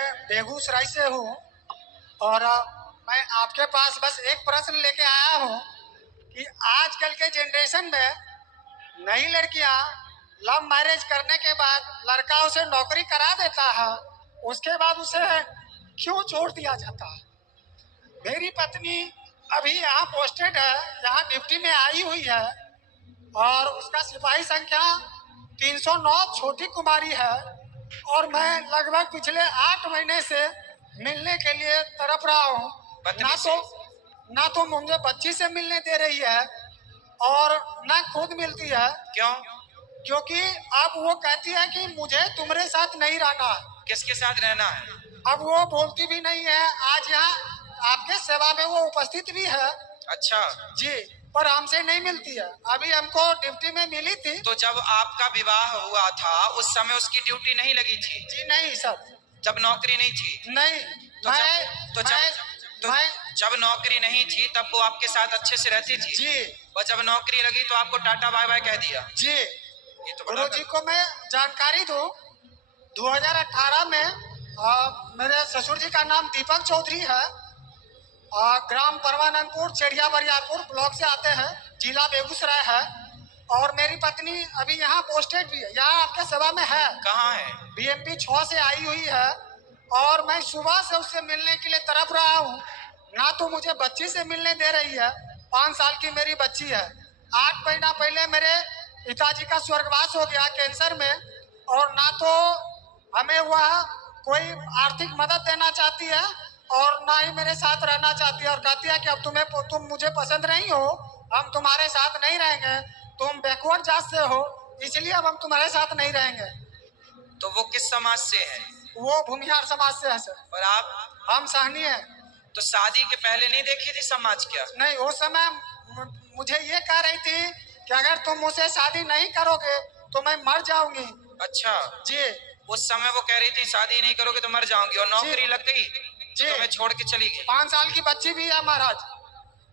मैं बेगूसराय से हूँ और मैं आपके पास बस एक प्रश्न लेके आया हूँ कि आजकल के जनरेशन में नई लड़कियाँ लव मैरिज करने के बाद लड़का उसे नौकरी करा देता है, उसके बाद उसे क्यों छोड़ दिया जाता है। मेरी पत्नी अभी यहाँ पोस्टेड है, यहाँ ड्यूटी में आई हुई है और उसका सिपाही संख्या 309 छोटी कुमारी है और मैं लगभग पिछले 8 महीने से मिलने के लिए तड़प रहा हूँ। ना तो मुझे बच्ची से मिलने दे रही है और ना खुद मिलती है। क्यों? क्योंकि अब वो कहती है कि मुझे तुम्हारे साथ नहीं रहना है। किसके साथ रहना है? अब वो बोलती भी नहीं है। आज यहाँ आपके सेवा में वो उपस्थित भी है। अच्छा जी, पर हमसे नहीं मिलती है। अभी हमको ड्यूटी में मिली थी। तो जब आपका विवाह हुआ था उस समय उसकी ड्यूटी नहीं लगी थी? जी नहीं सर। जब नौकरी नहीं थी? नहीं। जब नौकरी नहीं थी तब वो आपके साथ अच्छे से रहती थी? जी। और जब नौकरी लगी तो आपको टाटा बाय बाय कह दिया? जी। ये तो गुरु जी को मैं जानकारी दूं, 2018 में मेरे ससुर जी का नाम दीपक चौधरी है, ग्राम परमानंदपुर चिड़िया बरियारपुर ब्लॉक से आते हैं, जिला बेगूसराय है और मेरी पत्नी अभी यहाँ पोस्टेड भी है, यहाँ आपके सेवा में है। कहाँ है? BMP 6 से आई हुई है और मैं सुबह से उससे मिलने के लिए तड़प रहा हूँ। ना तो मुझे बच्ची से मिलने दे रही है, 5 साल की मेरी बच्ची है। 8 महीना पहले मेरे पिताजी का स्वर्गवास हो गया कैंसर में और ना तो हमें वह कोई आर्थिक मदद देना चाहती है और ना ही मेरे साथ रहना चाहती है और कहती है कि अब तुम मुझे पसंद नहीं हो, हम तुम्हारे साथ नहीं रहेंगे, तुम बैकवर्ड जात से हो, इसलिए अब हम तुम्हारे साथ नहीं रहेंगे। तो वो किस समाज से है? वो भूमिहार समाज से है सर। और आप? हम सहनी है। तो शादी के पहले नहीं देखी थी समाज क्या? नहीं, उस समय मुझे ये कह रही थी कि अगर तुम मुझसे शादी नहीं करोगे तो मैं मर जाऊंगी। अच्छा जी। उस समय वो कह रही थी शादी नहीं करोगे तो मर जाऊंगी और नौकरी लग गई तो मैं छोड़ के चली गई। 5 साल की बच्ची भी है महाराज।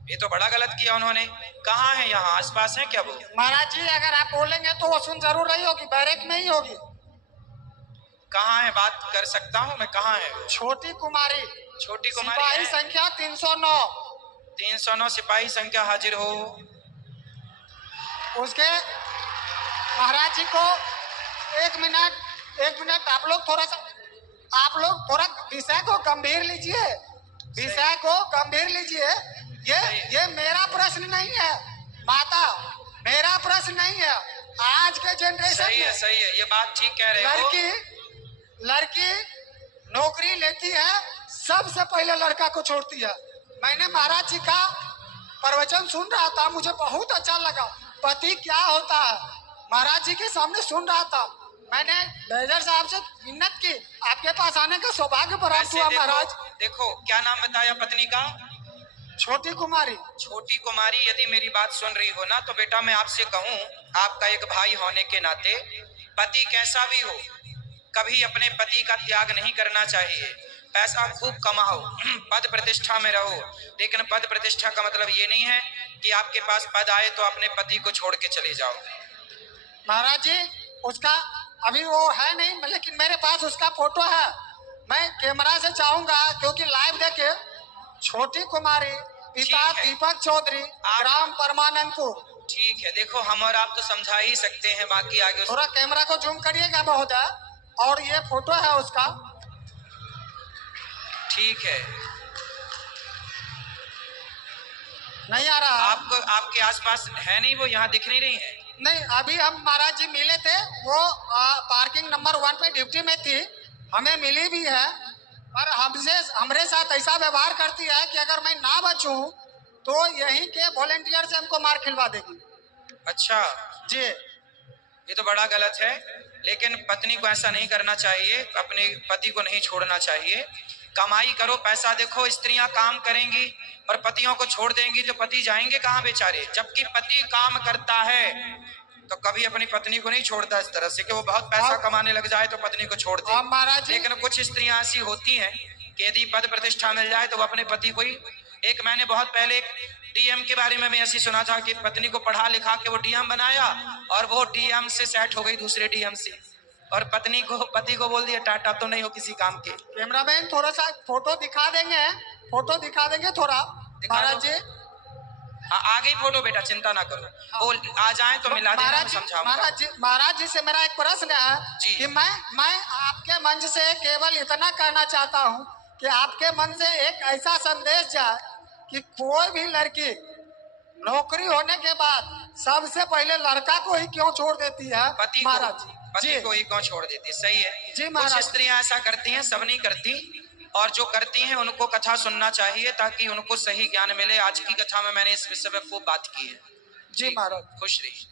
ये तो बड़ा गलत किया उन्होंने। कहाँ है? यहाँ आसपास है क्या वो? महाराज जी अगर आप बोलेंगे तो वो सुन जरूर रही होगी, बैरक में ही होगी। कहाँ है? बात कर सकता हूँ मैं, कहाँ है वो? छोटी कुमारी। छोटी कुमारी सिपाही संख्या 309। 309 सिपाही संख्या हाजिर हो। उसके महाराज जी को एक मिनट आप लोग थोड़ा विषय को गंभीर लीजिए, विषय को गंभीर लीजिए। ये मेरा प्रश्न नहीं है माता, मेरा प्रश्न नहीं है। आज के जनरेशन सही है, ये बात ठीक कह रहे हो। लड़की नौकरी लेती है, सबसे पहले लड़का को छोड़ती है। मैंने महाराज जी का प्रवचन सुन रहा था, मुझे बहुत अच्छा लगा। पति क्या होता है महाराज जी के सामने सुन रहा था। मैंने मेजर साहब से मिन्नत की, आपके पास आने का सौभाग्य प्राप्त हुआ महाराज। देखो क्या नाम बताया पत्नी का? छोटी कुमारी। छोटी कुमारी, यदि मेरी बात सुन रही हो ना तो बेटा मैं आपसे कहूँ, आपका एक भाई होने के नाते पति कैसा भी हो कभी अपने पति का त्याग नहीं करना चाहिए। पैसा खूब कमाओ, पद प्रतिष्ठा में रहो, लेकिन पद प्रतिष्ठा का मतलब ये नहीं है कि आपके पास पद आए तो अपने पति को छोड़ के चले जाओ। महाराज जी उसका अभी वो है नहीं, लेकिन मेरे पास उसका फोटो है। मैं कैमरा से चाहूंगा क्योंकि लाइव देखे। छोटी कुमारी, पिता दीपक चौधरी, ग्राम परमानंदपुर। ठीक है, देखो हम और आप तो समझा ही सकते हैं, बाकी आगे थोड़ा कैमरा को जूम करिएगा महोदय, और ये फोटो है उसका। ठीक है, नहीं आ रहा आपको? आपके आसपास है नहीं वो, यहाँ दिख नहीं रही है? नहीं, अभी हम महाराज जी मिले थे, वो पार्किंग नंबर 1 पे ड्यूटी में थी, हमें मिली भी है, पर हमरे साथ ऐसा व्यवहार करती है कि अगर मैं ना बचूं तो यहीं के वॉलेंटियर से हमको मार खिलवा देगी। अच्छा जी। ये तो बड़ा गलत है, लेकिन पत्नी को ऐसा नहीं करना चाहिए, अपने पति को नहीं छोड़ना चाहिए। कमाई करो, पैसा देखो, स्त्रियां काम करेंगी और पतियों को छोड़ देंगी तो पति जाएंगे कहाँ बेचारे। जबकि पति काम करता है तो कभी अपनी पत्नी को नहीं छोड़ता इस तरह से कि वो बहुत पैसा कमाने लग जाए तो पत्नी को छोड़ दे। लेकिन कुछ स्त्रियां ऐसी होती हैं कि यदि पद प्रतिष्ठा मिल जाए तो वो अपने पति को ही। एक मैंने बहुत पहले डीएम के बारे में ऐसी सुना था कि पत्नी को पढ़ा लिखा के वो डीएम बनाया और वो डीएम से सेट हो गई दूसरे डीएम से। और पति को बोल दिया टाटा, तो नहीं हो किसी काम के। कैमरामैन थोड़ा सा फोटो दिखा देंगे थोड़ा। दिखा महाराज दो। जी, हाँ, आ गई फोटो बेटा, चिंता ना करो, वो आ जाए तो मिला देना, मैं समझाऊंगा। महाराज जी से मेरा एक प्रश्न है जी। कि मैं आपके मंच से केवल इतना कहना चाहता हूं कि आपके मन से एक ऐसा संदेश जाए कि कोई भी लड़की नौकरी होने के बाद सबसे पहले लड़का को ही क्यों छोड़ देती है पति महाराज को, जी? पति को ही क्यों छोड़ देती है, सही है। जी कुछ महाराज। स्त्रियां ऐसा करती हैं, सब नहीं करती, और जो करती हैं उनको कथा सुनना चाहिए ताकि उनको सही ज्ञान मिले। आज की कथा में मैंने इस विषय पर खूब बात की है। जी महाराज। खुश रहिए।